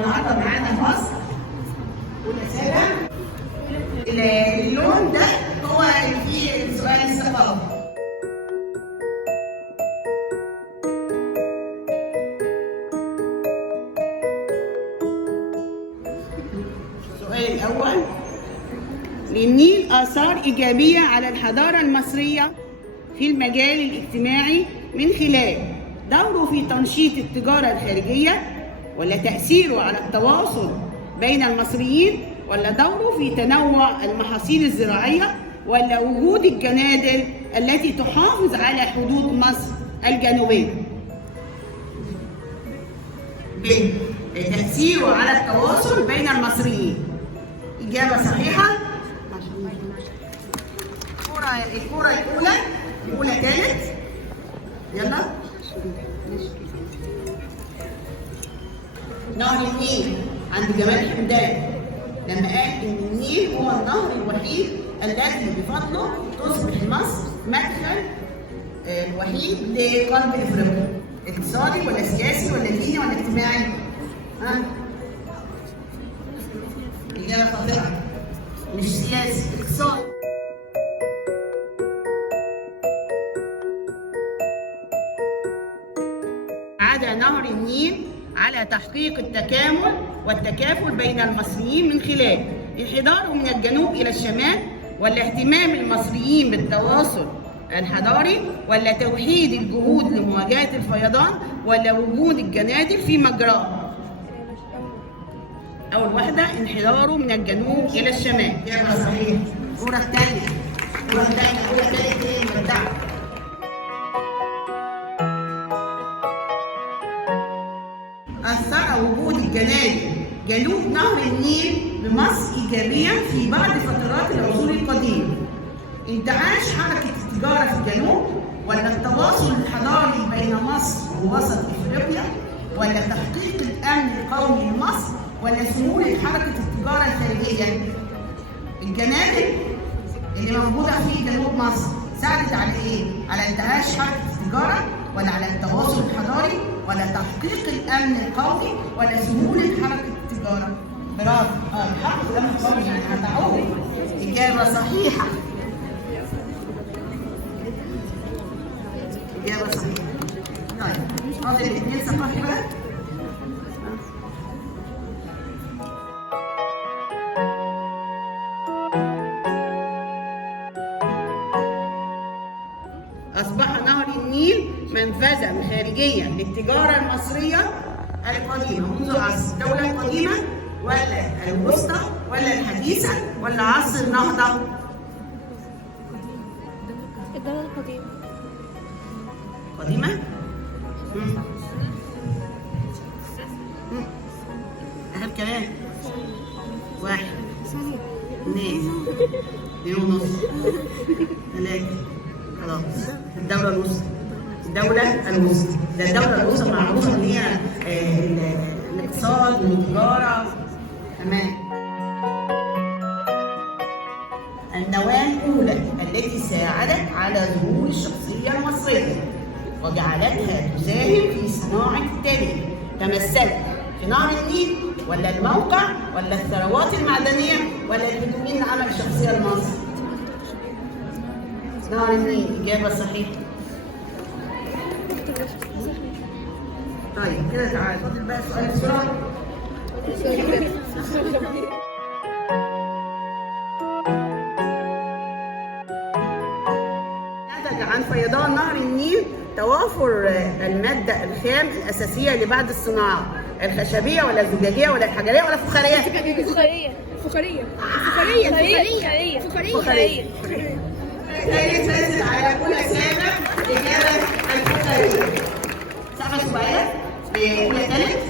النهارده معانا فصل اولى سابع. اللون ده هو اللي فيه سؤال الثقافه. السؤال الاول: للنيل آثار إيجابية على الحضارة المصرية في المجال الاجتماعي من خلال دوره في تنشيط التجارة الخارجية، ولا تأثيره على التواصل بين المصريين، ولا دوره في تنوع المحاصيل الزراعية، ولا وجود الجنادل التي تحافظ على حدود مصر الجنوبية؟ ب. تأثيره على التواصل بين المصريين. إجابة صحيحة. الكرة الأولى كانت يلا نهر النيل عند جمال حمدان لما قال إن النيل هو النهر الوحيد الذي بفضله تصبح مصر مدخل الوحيد لقلب إفريقيا. اقتصادي ولا سياسي ولا ديني ولا اجتماعي؟ ها؟ إجابة خاطئة. مش سياسي، اقتصادي. عاد نهر النيل على تحقيق التكامل والتكافل بين المصريين من خلال انحداره من الجنوب إلى الشمال، ولا اهتمام المصريين بالتواصل الحضاري، ولا توحيد الجهود لمواجهة الفيضان، ولا وجود الجنادل في مجراه؟ أول واحدة انحداره من الجنوب إلى الشمال. إجابة صحيحة. الصورة الثانية إيه مبدعة. أثر وجود الجنادل جنوب نهر النيل بمصر إيجابيا في بعض فترات العصور القديمة. انتعاش حركة التجارة في الجنوب، ولا التواصل الحضاري بين مصر ووسط إفريقيا، ولا تحقيق الأمن القومي لمصر، ولا سهولة حركة التجارة الخارجية؟ الجنادل اللي موجودة في جنوب مصر ساعدت على إيه؟ على انتعاش حركة التجارة، ولا على التواصل الحضاري، ولا تحقيق الأمن القومي، ولا سهولة حركة التجارة؟ برافو. تحقق الأمن القومي يعني هتعود. إجابة صحيحة. إجابة صحيحة. طيب فاضل الاثنين ثقافي بقى. أصبح نهر النيل منفذا خارجيا للتجارة المصرية القديمة منذ عصر الدولة القديمة، ولا الوسطى، ولا الحديثة، ولا عصر النهضة؟ الدولة القديمة. قديمة؟ أهم كلام. 1 2 2.5 3 خلاص. الدولة الوسطى. ده الدولة الوسطى معروفة إن هي الاقتصاد والتجارة. تمام. النواة الأولى التي ساعدت على ظهور الشخصية المصرية وجعلتها تساهم في صناعة التاريخ تمثلت في نهر النيل، ولا الموقع، ولا الثروات المعدنية، ولا مين عمل الشخصية المصرية؟ نهر النيل. إجابة صحيحة. طيب كده تعالى فاضل بقى سؤال بسرعة. نتج عن فيضان نهر النيل توافر المادة الخام الأساسية لبعض الصناعات: الخشبية، ولا الزجاجية، ولا الحجرية، ولا الفخارية؟ فخارية. تنزل على كل سابع إجابة الفخارية. سابع سؤال أولى ثالث.